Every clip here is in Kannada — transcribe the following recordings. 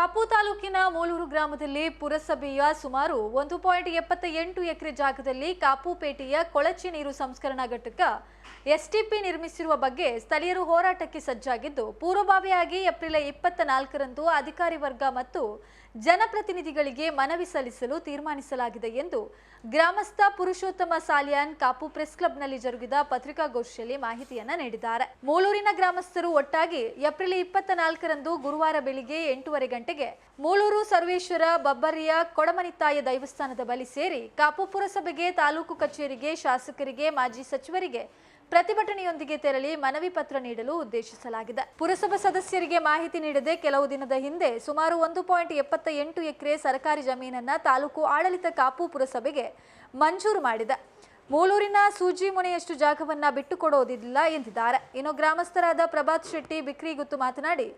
ಕಾಪು ತಾಲೂಕಿನ ಮೂಲೂರು ಗ್ರಾಮದಲ್ಲಿ ಪುರಸಭೆಯ ಸುಮಾರು ಒಂದು ಪಾಯಿಂಟ್ ಎಪ್ಪತ್ತ ಎಂಟು ಎಕರೆ ಜಾಗದಲ್ಲಿ ಕಾಪುಪೇಟೆಯ ಕೊಳಚೆ ನೀರು ಸಂಸ್ಕರಣಾ ಘಟಕ ಎಸ್ಟಿಪಿ ನಿರ್ಮಿಸಿರುವ ಬಗ್ಗೆ ಸ್ಥಳೀಯರು ಹೋರಾಟಕ್ಕೆ ಸಜ್ಜಾಗಿದ್ದು, ಪೂರ್ವಭಾವಿಯಾಗಿ ಏಪ್ರಿಲ್ ಇಪ್ಪತ್ತ ನಾಲ್ಕರಂದು ಅಧಿಕಾರಿ ವರ್ಗ ಮತ್ತು ಜನಪ್ರತಿನಿಧಿಗಳಿಗೆ ಮನವಿ ಸಲ್ಲಿಸಲು ತೀರ್ಮಾನಿಸಲಾಗಿದೆ ಎಂದು ಗ್ರಾಮಸ್ಥ ಪುರುಷೋತ್ತಮ ಸಾಲಿಯಾನ್ ಕಾಪು ಪ್ರೆಸ್ ಕ್ಲಬ್ನಲ್ಲಿ ಜರುಗಿದ ಪತ್ರಿಕಾಗೋಷ್ಠಿಯಲ್ಲಿ ಮಾಹಿತಿಯನ್ನ ನೀಡಿದ್ದಾರೆ. ಮೂಲೂರಿನ ಗ್ರಾಮಸ್ಥರು ಒಟ್ಟಾಗಿ ಏಪ್ರಿಲ್ ಇಪ್ಪತ್ತ ನಾಲ್ಕರಂದು ಗುರುವಾರ ಬೆಳಿಗ್ಗೆ ಎಂಟೂವರೆ ಗಂಟೆಗೆ ಮೂಳೂರು ಸರ್ವೇಶ್ವರ ಬಬ್ಬರಿಯ ಕೊಡಮನಿತಾಯ ದೈವಸ್ಥಾನದ ಬಳಿ ಸೇರಿ ಕಾಪು ಪುರಸಭೆಗೆ ತಾಲೂಕು ಕಚೇರಿಗೆ ಶಾಸಕರಿಗೆ, ಮಾಜಿ ಸಚಿವರಿಗೆ ಪ್ರತಿಭಟನೆಯೊಂದಿಗೆ ತೆರಳಿ ಮನವಿ ಪತ್ರ ನೀಡಲು ಉದ್ದೇಶಿಸಲಾಗಿದೆ. ಪುರಸಭಾ ಸದಸ್ಯರಿಗೆ ಮಾಹಿತಿ ನೀಡದೆ ಕೆಲವು ದಿನದ ಹಿಂದೆ ಸುಮಾರು ಒಂದು ಪಾಯಿಂಟ್ ಎಪ್ಪತ್ತ ಎಂಟು ಎಕರೆ ಸರ್ಕಾರಿ ಜಮೀನನ್ನ ತಾಲೂಕು ಆಡಳಿತ ಕಾಪು ಪುರಸಭೆಗೆ ಮಂಜೂರು ಮಾಡಿದೆ. ಮೂಳೂರಿನ ಸೂಜಿ ಮುನೆಯಷ್ಟು ಜಾಗವನ್ನ ಬಿಟ್ಟುಕೊಡೋದಿಲ್ಲ ಎಂದಿದ್ದಾರೆ. ಇನ್ನು ಗ್ರಾಮಸ್ಥರಾದ ಪ್ರಭಾತ್ ಶೆಟ್ಟಿ ಬಿಕ್ರಿಗುತ್ತು ಮಾತನಾಡಿ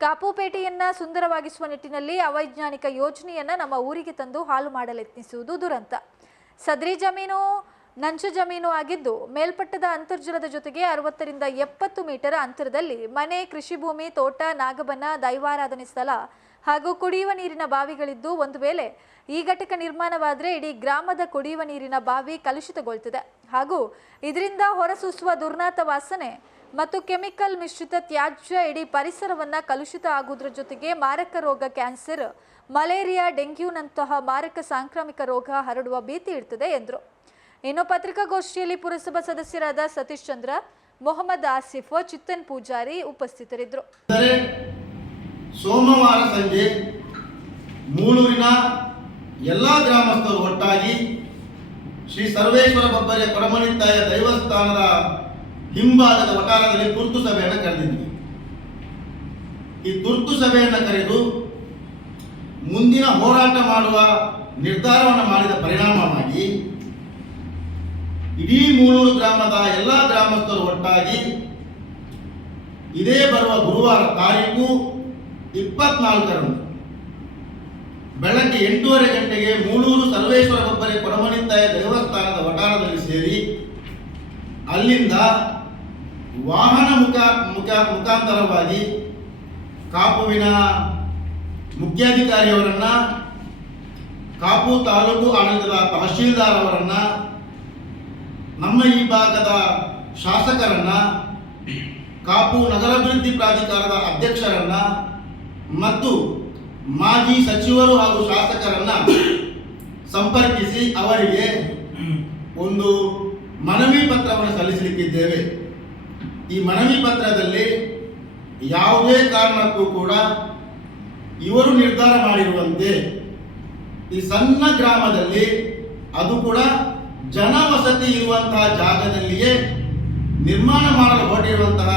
ಕಾಪುಪೇಟೆಯನ್ನ ಸುಂದರವಾಗಿಸುವ ನಿಟ್ಟಿನಲ್ಲಿ ಅವೈಜ್ಞಾನಿಕ ಯೋಜನೆಯನ್ನ ನಮ್ಮ ಊರಿಗೆ ತಂದು ಹಾಳು ಮಾಡಲೆತ್ನಿಸುವುದು ದುರಂತ. ಸದ್ರಿ ಜಮೀನು, ನಂಚು ಜಮೀನು ಆಗಿದ್ದು ಮೇಲ್ಪಟ್ಟದ ಅಂತರ್ಜಲದ ಜೊತೆಗೆ ಅರವತ್ತರಿಂದ ಎಪ್ಪತ್ತು ಮೀಟರ್ ಅಂತರದಲ್ಲಿ ಮನೆ, ಕೃಷಿ ಭೂಮಿ, ತೋಟ, ನಾಗಬನ, ದೈವಾರಾಧನೆ ಸ್ಥಳ ಹಾಗೂ ಕುಡಿಯುವ ನೀರಿನ ಬಾವಿಗಳಿದ್ದು ಒಂದು ವೇಳೆ ಈ ಘಟಕ ನಿರ್ಮಾಣವಾದರೆ ಇಡೀ ಗ್ರಾಮದ ಕುಡಿಯುವ ನೀರಿನ ಬಾವಿ ಕಲುಷಿತಗೊಳ್ತದೆ ಹಾಗೂ ಇದರಿಂದ ಹೊರಸೂಸುವ ದುರ್ನಾತ ವಾಸನೆ ಮತ್ತು ಕೆಮಿಕಲ್ ಮಿಶ್ರಿತ ತ್ಯಾಜ್ಯ ಇಡೀ ಪರಿಸರವನ್ನು ಕಲುಷಿತ ಆಗುವುದರ ಜೊತೆಗೆ ಮಾರಕ ರೋಗ ಕ್ಯಾನ್ಸರ್, ಮಲೇರಿಯಾ, ಡೆಂಗ್ಯೂನಂತಹ ಮಾರಕ ಸಾಂಕ್ರಾಮಿಕ ರೋಗ ಹರಡುವ ಭೀತಿ ಇರ್ತದೆ ಎಂದರು. ಇನ್ನು ಪತ್ರಿಕಾಗೋಷ್ಠಿಯಲ್ಲಿ ಪುರಸಭಾ ಸದಸ್ಯರಾದ ಸತೀಶ್ ಚಂದ್ರ, ಮೊಹಮ್ಮದ್ ಆಸಿಫ್, ಚಿತ್ತನ್ ಪೂಜಾರಿ ಉಪಸ್ಥಿತರಿದ್ದರು. ಸೋಮವಾರ ಸಂಜೆ ಮೂಳೂರಿನ ಎಲ್ಲ ಗ್ರಾಮಸ್ಥರು ಒಟ್ಟಾಗಿ ಶ್ರೀ ಸರ್ವೇಶ್ವರ ಬಬ್ಬರಿಯ ಪರಮನಿತ್ತಾಯ ದೈವಸ್ಥಾನದ ಹಿಂಭಾಗದ ವಠಾರದಲ್ಲಿ ತುರ್ತು ಸಭೆಯನ್ನು ಕರೆದಿದ್ವಿ. ಈ ತುರ್ತು ಸಭೆಯನ್ನು ಕರೆದು ಮುಂದಿನ ಹೋರಾಟ ಮಾಡುವ ನಿರ್ಧಾರವನ್ನು ಮಾಡಿದ ಪರಿಣಾಮವಾಗಿ ಇಡೀ ಮೂಳೂರು ಗ್ರಾಮದ ಎಲ್ಲ ಗ್ರಾಮಸ್ಥರು ಒಟ್ಟಾಗಿ ಇದೇ ಬರುವ ಗುರುವಾರ ತಾರೀಕು ಇಪ್ಪತ್ನಾಲ್ಕರಂದು ಬೆಳಗ್ಗೆ ಎಂಟೂವರೆ ಗಂಟೆಗೆ ಮೂಳೂರು ಸರ್ವೇಶ್ವರ ಬಬ್ಬರಿ ಕೊಡಮನಿತ್ತಾಯ ದೇವಸ್ಥಾನದ ವಠಾರದಲ್ಲಿ ಸೇರಿ ಅಲ್ಲಿಂದ ವಾಹನ ಮುಖ ಮುಖ, ಮುಖಾಂತರವಾಗಿ ಕಾಪುವಿನ ಮುಖ್ಯಾಧಿಕಾರಿಯವರನ್ನ, ಕಾಪು ತಾಲೂಕು ಆಡಳಿತದ ತಹಶೀಲ್ದಾರ್ ಅವರನ್ನ ನಮ್ಮ ಈ ಭಾಗದ ಶಾಸಕರನ್ನ, ಕಾಪು ನಗರಾಭಿವೃದ್ಧಿ ಪ್ರಾಧಿಕಾರದ ಅಧ್ಯಕ್ಷರನ್ನ ಮತ್ತು ಮಾಜಿ ಸಚಿವರು ಹಾಗೂ ಶಾಸಕರನ್ನ ಸಂಪರ್ಕಿಸಿ ಅವರಿಗೆ ಒಂದು ಮನವಿ ಪತ್ರವನ್ನು ಸಲ್ಲಿಸಲಿಕ್ಕಿದ್ದೇವೆ. ಈ ಮನವಿ ಪತ್ರದಲ್ಲಿ ಯಾವುದೇ ಕಾರಣಕ್ಕೂ ಕೂಡ ಇವರು ನಿರ್ಧಾರ ಮಾಡಿರುವಂತೆ ಈ ಸಣ್ಣ ಗ್ರಾಮದಲ್ಲಿ ಅದು ಕೂಡ ಜನವಸತಿ ಇರುವಂತಹ ಜಾಗದಲ್ಲಿಯೇ ನಿರ್ಮಾಣ ಮಾಡಲು ಹೊರಟಿರುವಂತಹ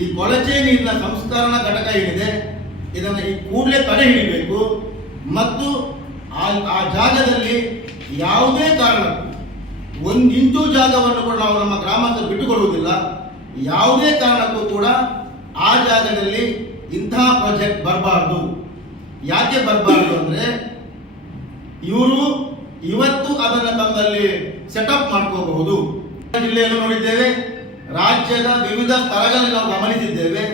ಈ ಕೊಳಚೆ ನೀರಿನ ಸಂಸ್ಕರಣಾ ಘಟಕ ಏನಿದೆ, ಇದನ್ನು ಈ ಕೂಡಲೇ ತಡೆ ಹಿಡಿಬೇಕು ಮತ್ತು ಆ ಜಾಗದಲ್ಲಿ ಯಾವುದೇ ಕಾರಣಕ್ಕೂ ಒಂದು ಇಂಚು ಜಾಗವನ್ನು ಕೂಡ ನಾವು ನಮ್ಮ ಗ್ರಾಮದಲ್ಲಿ ಬಿಟ್ಟುಕೊಡುವುದಿಲ್ಲ. ಯಾವುದೇ ಕಾರಣಕ್ಕೂ ಕೂಡ ಆ ಜಾಗದಲ್ಲಿ ಇಂತಹ ಪ್ರಾಜೆಕ್ಟ್ ಬರಬಾರ್ದು. ಯಾಕೆ ಬರಬಾರ್ದು ಅಂದರೆ ಇವರು ಇವತ್ತು ಅದನ್ನು ತಮ್ಮಲ್ಲಿ ಸೆಟಪ್ ಮಾಡ್ಕೋಬಹುದು. ಜಿಲ್ಲೆಯನ್ನು ನೋಡಿದ್ದೇವೆ, ರಾಜ್ಯದ ವಿವಿಧ ಸ್ಥಳಗಳಲ್ಲಿ ನಾವು ಗಮನಿಸಿದ್ದೇವೆ.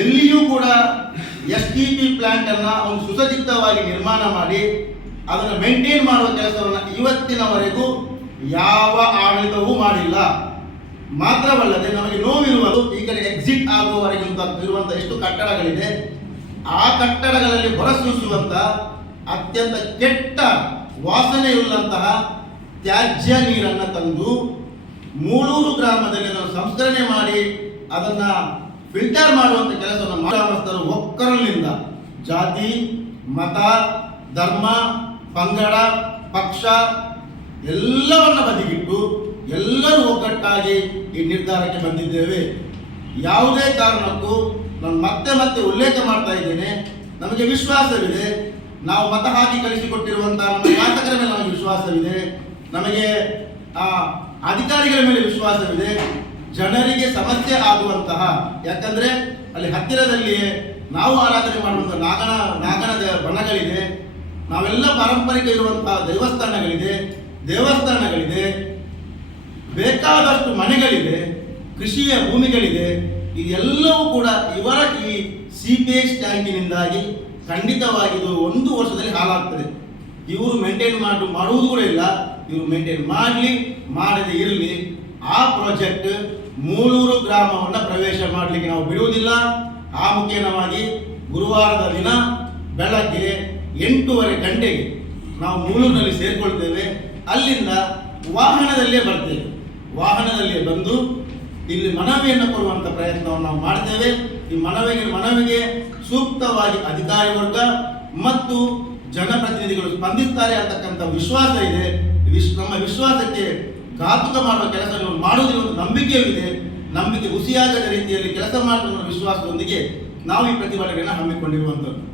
ಎಲ್ಲಿಯೂ ಕೂಡ ಎಸ್ ಟಿ ಪಿ ಪ್ಲಾಂಟ್ ಅನ್ನ ಒಂದು ಸುಸಜ್ಜಿತವಾಗಿ ನಿರ್ಮಾಣ ಮಾಡಿ, ಅದನ್ನು ಮೇಂಟೈನ್ ಮಾಡುವ ಕೆಲಸವನ್ನು ಇವತ್ತಿನವರೆಗೂ ಯಾವ ಆಡಳಿತವೂ ಮಾಡಿಲ್ಲ. ಮಾತ್ರವಲ್ಲದೆ ನಮಗೆ ನೋವಿರುವುದು ಈ ಕಡೆ ಎಕ್ಸಿಟ್ ಆಗುವವರೆಗೆ ಇರುವಂತಹ ಎಷ್ಟು ಕಟ್ಟಡಗಳಿದೆ. ಆ ಕಟ್ಟಡಗಳಲ್ಲಿ ಹೊರಸೂಸುವಂತಹ ಅತ್ಯಂತ ಕೆಟ್ಟ ವಾಸನೆಯುಳ್ಳಂತಹ ತ್ಯಾಜ್ಯ ನೀರನ್ನು ತಂದು ಮೂಳೂರು ಗ್ರಾಮದಲ್ಲಿ ಅದನ್ನು ಸಂಸ್ಕರಣೆ ಮಾಡಿ ಅದನ್ನ ಫಿಲ್ಟರ್ ಮಾಡುವಂತ ಕೆಲಸವನ್ನು ಗ್ರಾಮಸ್ಥರು ಒಕ್ಕರಲಿಂದ ಜಾತಿ, ಮತ, ಧರ್ಮ, ಪಂಗಡ, ಪಕ್ಷ ಎಲ್ಲವನ್ನ ಬದಿಗಿಟ್ಟು ಎಲ್ಲರೂ ಒಗ್ಗಟ್ಟಾಗಿ ಈ ನಿರ್ಧಾರಕ್ಕೆ ಬಂದಿದ್ದೇವೆ. ಯಾವುದೇ ಕಾರಣಕ್ಕೂ ನಾನು ಮತ್ತೆ ಮತ್ತೆ ಉಲ್ಲೇಖ ಮಾಡ್ತಾ ಇದ್ದೇನೆ. ನಮಗೆ ವಿಶ್ವಾಸವಿದೆ. ನಾವು ಮತ ಹಾಕಿ ಕಳಿಸಿಕೊಟ್ಟಿರುವಂತಹ ನಮ್ಮ ಶಾಸಕರ ಮೇಲೆ ನಮಗೆ ವಿಶ್ವಾಸವಿದೆ. ನಮಗೆ ಆ ಅಧಿಕಾರಿಗಳ ಮೇಲೆ ವಿಶ್ವಾಸವಿದೆ. ಜನರಿಗೆ ಸಮಸ್ಯೆ ಆಗುವಂತಹ, ಯಾಕಂದ್ರೆ ಅಲ್ಲಿ ಹತ್ತಿರದಲ್ಲಿಯೇ ನಾವು ಆರಾಧನೆ ಮಾಡುವಂತಹ ನಾಗನ ನಾಗನ ದೇ- ಬಣಗಳಿದೆ. ನಾವೆಲ್ಲ ಪಾರಂಪರಿಕ ಇರುವಂತಹ ದೇವಸ್ಥಾನಗಳಿದೆ. ದೇವಸ್ಥಾನಗಳಿದೆ. ಬೇಕಾದಷ್ಟು ಮನೆಗಳಿದೆ, ಕೃಷಿಯ ಭೂಮಿಗಳಿದೆ, ಇದೆಲ್ಲವೂ ಕೂಡ ಇವರ ಈ ಸಿಪಿಎಸ್ ಟ್ಯಾಂಕಿನಿಂದಾಗಿ ಖಂಡಿತವಾಗಿ ಇದು ಒಂದು ವರ್ಷದಲ್ಲಿ ಹಾಳಾಗ್ತದೆ. ಇವರು ಮೇಂಟೈನ್ ಮಾಡು, ಮಾಡುವುದು ಕೂಡ ಇಲ್ಲ. ಇವರು ಮೇಂಟೈನ್ ಮಾಡಲಿ, ಮಾಡದೆ ಇರಲಿ. ಆ ಪ್ರಾಜೆಕ್ಟ್ ಮೂಳೂರು ಗ್ರಾಮವನ್ನು ಪ್ರವೇಶ ಮಾಡಲಿಕ್ಕೆ ನಾವು ಬಿಡುವುದಿಲ್ಲ. ಆ ಮುಖೇನವಾಗಿ ಗುರುವಾರದ ದಿನ ಬೆಳಗ್ಗೆ ಎಂಟೂವರೆ ಗಂಟೆಗೆ ನಾವು ಮೂಳೂರಿನಲ್ಲಿ ಸೇರಿಕೊಳ್ತೇವೆ. ಅಲ್ಲಿಂದ ವಾಹನದಲ್ಲೇ ಬರ್ತೇವೆ. ವಾಹನದಲ್ಲೇ ಬಂದು ಇಲ್ಲಿ ಮನವಿಯನ್ನು ಕೊಡುವಂಥ ಪ್ರಯತ್ನವನ್ನು ನಾವು ಮಾಡ್ತೇವೆ. ಈ ಮನವಿಗೆ ಮನವಿಗೆ ಸೂಕ್ತವಾಗಿ ಅಧಿಕಾರಿ ವರ್ಗ ಮತ್ತು ಜನಪ್ರತಿನಿಧಿಗಳು ಸ್ಪಂದಿಸ್ತಾರೆ ಅಂತಕ್ಕಂಥ ವಿಶ್ವಾಸ ಇದೆ. ವಿಶ್- ನಮ್ಮ ವಿಶ್ವಾಸಕ್ಕೆ ಘಾತುಕ ಮಾಡುವ ಕೆಲಸಗಳು ಮಾಡುವುದಿಲ್ಲ ಒಂದು ನಂಬಿಕೆಯೂ ಇದೆ. ನಂಬಿಕೆ ಹುಸಿಯಾಗದ ರೀತಿಯಲ್ಲಿ ಕೆಲಸ ಮಾಡುವ ವಿಶ್ವಾಸದೊಂದಿಗೆ ನಾವು ಈ ಪ್ರತಿಭಟನೆಯನ್ನು ಹಮ್ಮಿಕೊಂಡಿರುವಂಥದ್ದು.